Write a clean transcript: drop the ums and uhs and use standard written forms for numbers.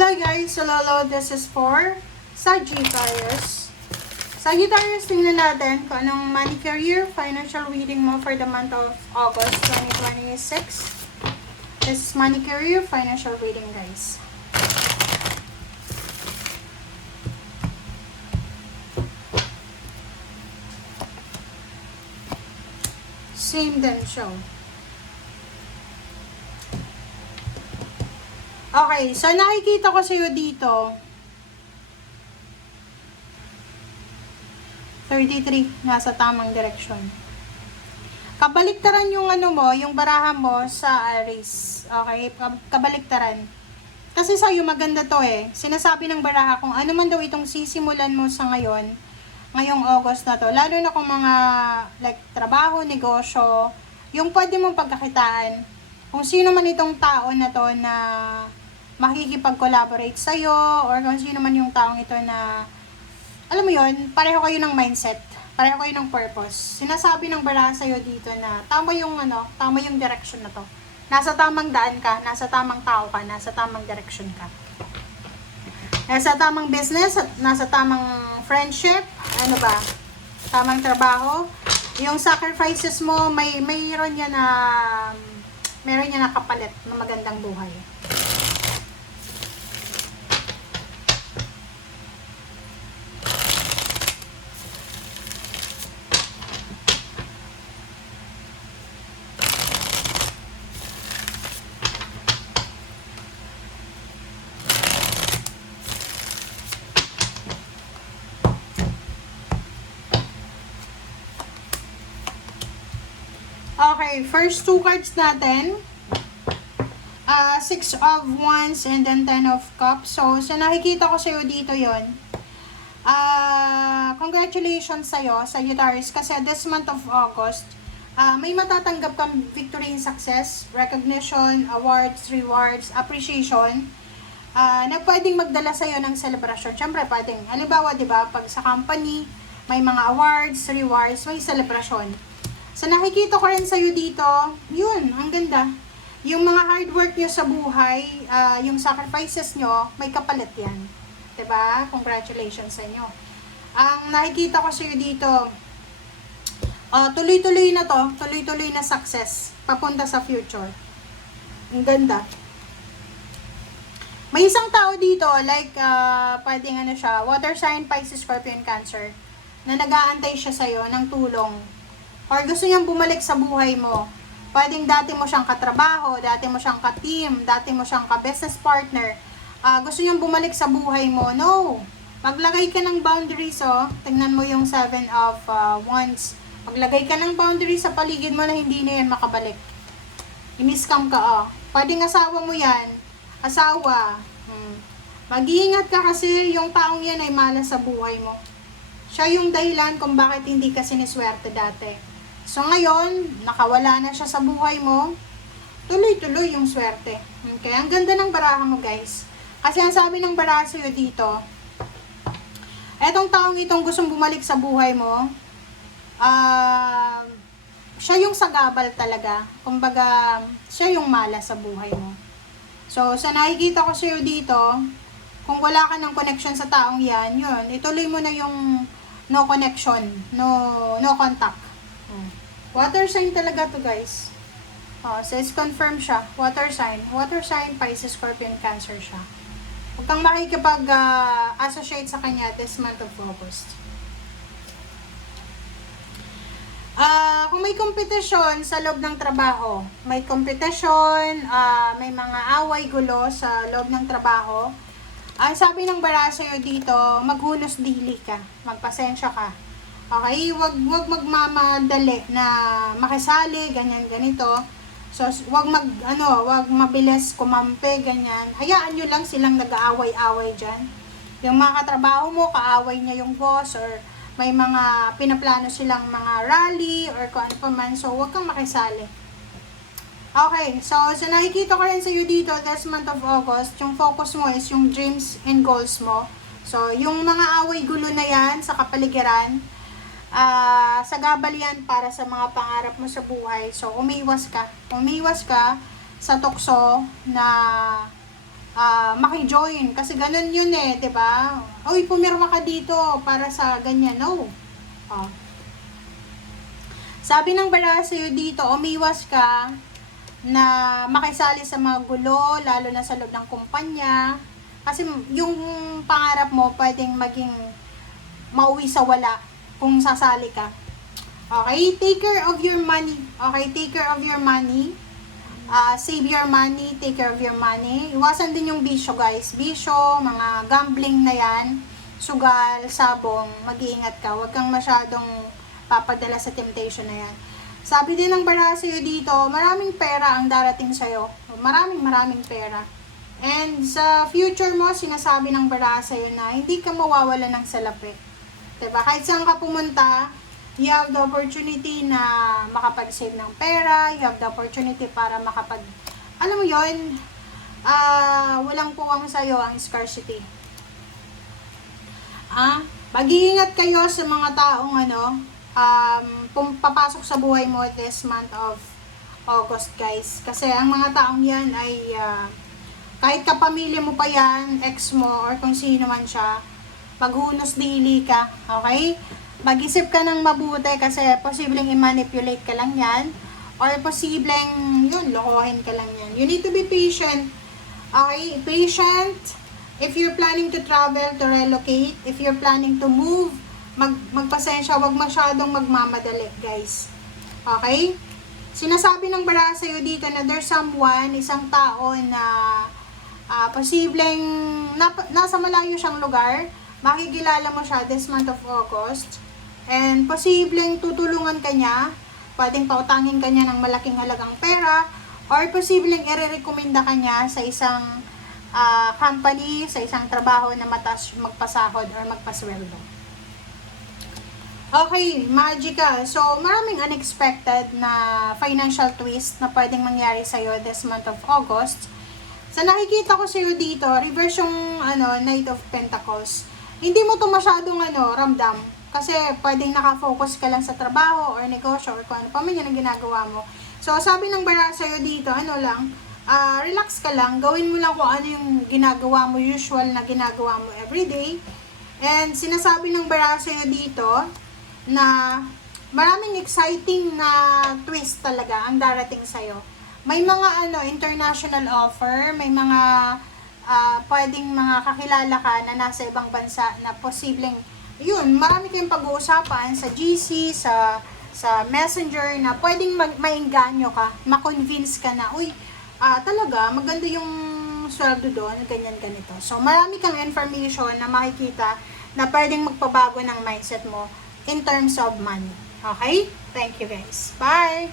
Hello guys, hello, this is for Sagittarius. Sagittarius, tingnan natin kung anong money career financial reading mo for the month of August 2026. This is money career financial reading, guys. Same din show. Okay, so nakikita ko sa'yo dito 33, nasa tamang direksyon. Kabaliktaran yung ano mo, yung baraha mo sa Aries. Okay, kabaliktaran. Kasi sa'yo maganda to eh. Sinasabi ng baraha kung ano man daw itong sisimulan mo sa ngayon, ngayong August na to. Lalo na kung mga like trabaho, negosyo, yung pwede mong pagkakitaan. Kung sino man itong tao na to na makikipag-collaborate sa'yo, or kung sino man yung taong ito na, alam mo yun, pareho kayo ng mindset, pareho kayo ng purpose. Sinasabi ng baraha sa'yo dito na tama yung direction na to. Nasa tamang daan ka, nasa tamang tao ka, nasa tamang direction ka. Nasa tamang business, nasa tamang friendship, ano ba, tamang trabaho. Yung sacrifices mo, mayroon yan na kapalit na magandang buhay. Okay, first two cards natin. Six of Wands and then Ten of Cups. So, nakikita ko sa'yo dito yon. Congratulations sa'yo, Sagittarius, kasi this month of August, may matatanggap kang victory and success, recognition, awards, rewards, appreciation, na pwedeng magdala sa'yo ng celebration. Siyempre, pwedeng, halimbawa, di ba, pag sa company, may mga awards, rewards, may celebration. So, nakikita ko rin sa'yo dito, yun, ang ganda. Yung mga hard work nyo sa buhay, yung sacrifices nyo, may kapalit yan. Diba? Congratulations sa inyo. Ang nakikita ko sa'yo dito, tuloy-tuloy na to, tuloy-tuloy na success, papunta sa future. Ang ganda. May isang tao dito, like, pwedeng ano siya, water sign, Pisces, Scorpion, Cancer, na nag-aantay siya sa'yo ng tulong. Or gusto niyang bumalik sa buhay mo. Pwedeng dati mo siyang katrabaho, dati mo siyang ka-team, dati mo siyang ka-business partner. Gusto niyang bumalik sa buhay mo. No! Maglagay ka ng boundaries, oh. Tingnan mo yung Seven of Wands. Maglagay ka ng boundaries sa paligid mo na hindi na yan makabalik. I-miscam ka, oh. Pwedeng asawa mo yan. Asawa. Mag-iingat ka kasi yung taong yan ay malas sa buhay mo. Siya yung dahilan kung bakit hindi ka siniswerte dati. So ngayon, nakawala na siya sa buhay mo, tuloy-tuloy yung swerte. Okay, ang ganda ng baraha mo, guys. Kasi ang sabi ng baraha sa'yo dito, etong taong itong gustong bumalik sa buhay mo, siya yung sagabal talaga. Kumbaga, siya yung malas sa buhay mo. So, sa nakikita ko sa'yo dito, kung wala ka ng connection sa taong yan, yun, ituloy mo na yung no connection, no contact. Water sign talaga to, guys. Says confirm siya. Water sign, Pisces, Scorpion, Cancer siya. Huwag kang makikipag-associate sa kanya this month of August. Kung may kompetisyon sa loob ng trabaho, may kompetisyon, may mga away, gulo sa loob ng trabaho, ang sabi ng baraha sa'yo dito, maghunos dili ka, magpasensya ka. Okay, wag magmamadali na makisali, ganyan, ganito. So, wag mabilis kumampi, ganyan. Hayaan nyo lang silang nag-aaway-away dyan. Yung mga katrabaho mo, kaaway niya yung boss, or may mga pinaplano silang mga rally, or kung ano pa man. So, wag kang makisali. Okay, so nakikita ko rin sa'yo dito, this month of August, yung focus mo is yung dreams and goals mo. So, yung mga away-gulo na yan sa kapaligiran, sagabal yan para sa mga pangarap mo sa buhay. So, umiwas ka sa tukso na maki-join. Kasi ganun yun eh, 'di ba? Uy, pumirma ka dito para sa ganyan. No. Oh. Sabi ng bara sa'yo dito, umiwas ka na makisali sa mga gulo, lalo na sa loob ng kumpanya. Kasi yung pangarap mo pwedeng maging mauwi sa wala kung sasali ka. Okay? Take care of your money. Okay? Take care of your money. Save your money. Take care of your money. Iwasan din yung bisyo, guys. Bisyo, mga gambling na yan. Sugal, sabong. Mag-iingat ka. Huwag kang masyadong papadala sa temptation na yan. Sabi din ng bara sa'yo dito, maraming pera ang darating sa'yo. Maraming pera. And sa future mo, sinasabi ng bara sa'yo na hindi ka mawawala ng salapi. Diba? Kahit saan ka pumunta, you have the opportunity na makapag-save ng pera, you have the opportunity para alam mo yun, walang puwang sa'yo ang scarcity. Mag-iingat kayo sa mga taong papasok sa buhay mo this month of August, guys. Kasi ang mga taong yan ay kahit kapamilya mo pa yan, ex mo, or kung sino man siya, maghunos dili ka, okay? Mag-isip ka ng mabuti kasi posibleng i-manipulate ka lang yan, or posibleng, lokohin ka lang yan. You need to be patient, okay? Patient. If you're planning to travel, to relocate, if you're planning to move, magpasensya, wag masyadong magmamadali, guys. Okay? Sinasabi ng bara sa'yo dito na there's someone, isang tao na posibleng nasa malayo siyang lugar, makikilala mo siya this month of August, and posibleng tutulungan ka niya, pwedeng pautangin ka niya ng malaking halagang pera, or posibleng i-recommenda ka niya sa isang company, sa isang trabaho na mataas magpasahod or magpasweldo. Okay, magical. So, maraming unexpected na financial twist na pwedeng mangyari sa'yo this month of August. Sa nakikita ko sa'yo dito, reverse yung Knight of Pentacles. Hindi mo to masyadong ramdam. Kasi pwedeng nakafocus ka lang sa trabaho or negosyo or kung ano pa man yan ang ginagawa mo. So, sabi ng bara sa'yo dito, relax ka lang. Gawin mo lang kung ano yung ginagawa mo, usual na ginagawa mo everyday. And sinasabi ng bara sa'yo dito, na maraming exciting na twist talaga ang darating sa'yo. May mga international offer, may mga pwedeng mga kakilala ka na nasa ibang bansa na posibleng, marami kayong pag-uusapan sa GC, sa Messenger na pwedeng maingganyo ka, makonvince ka na, talaga, maganda yung sweldo doon, ganyan, ganito. So, marami kang information na makikita na pwedeng magpabago ng mindset mo in terms of money. Okay? Thank you, guys. Bye!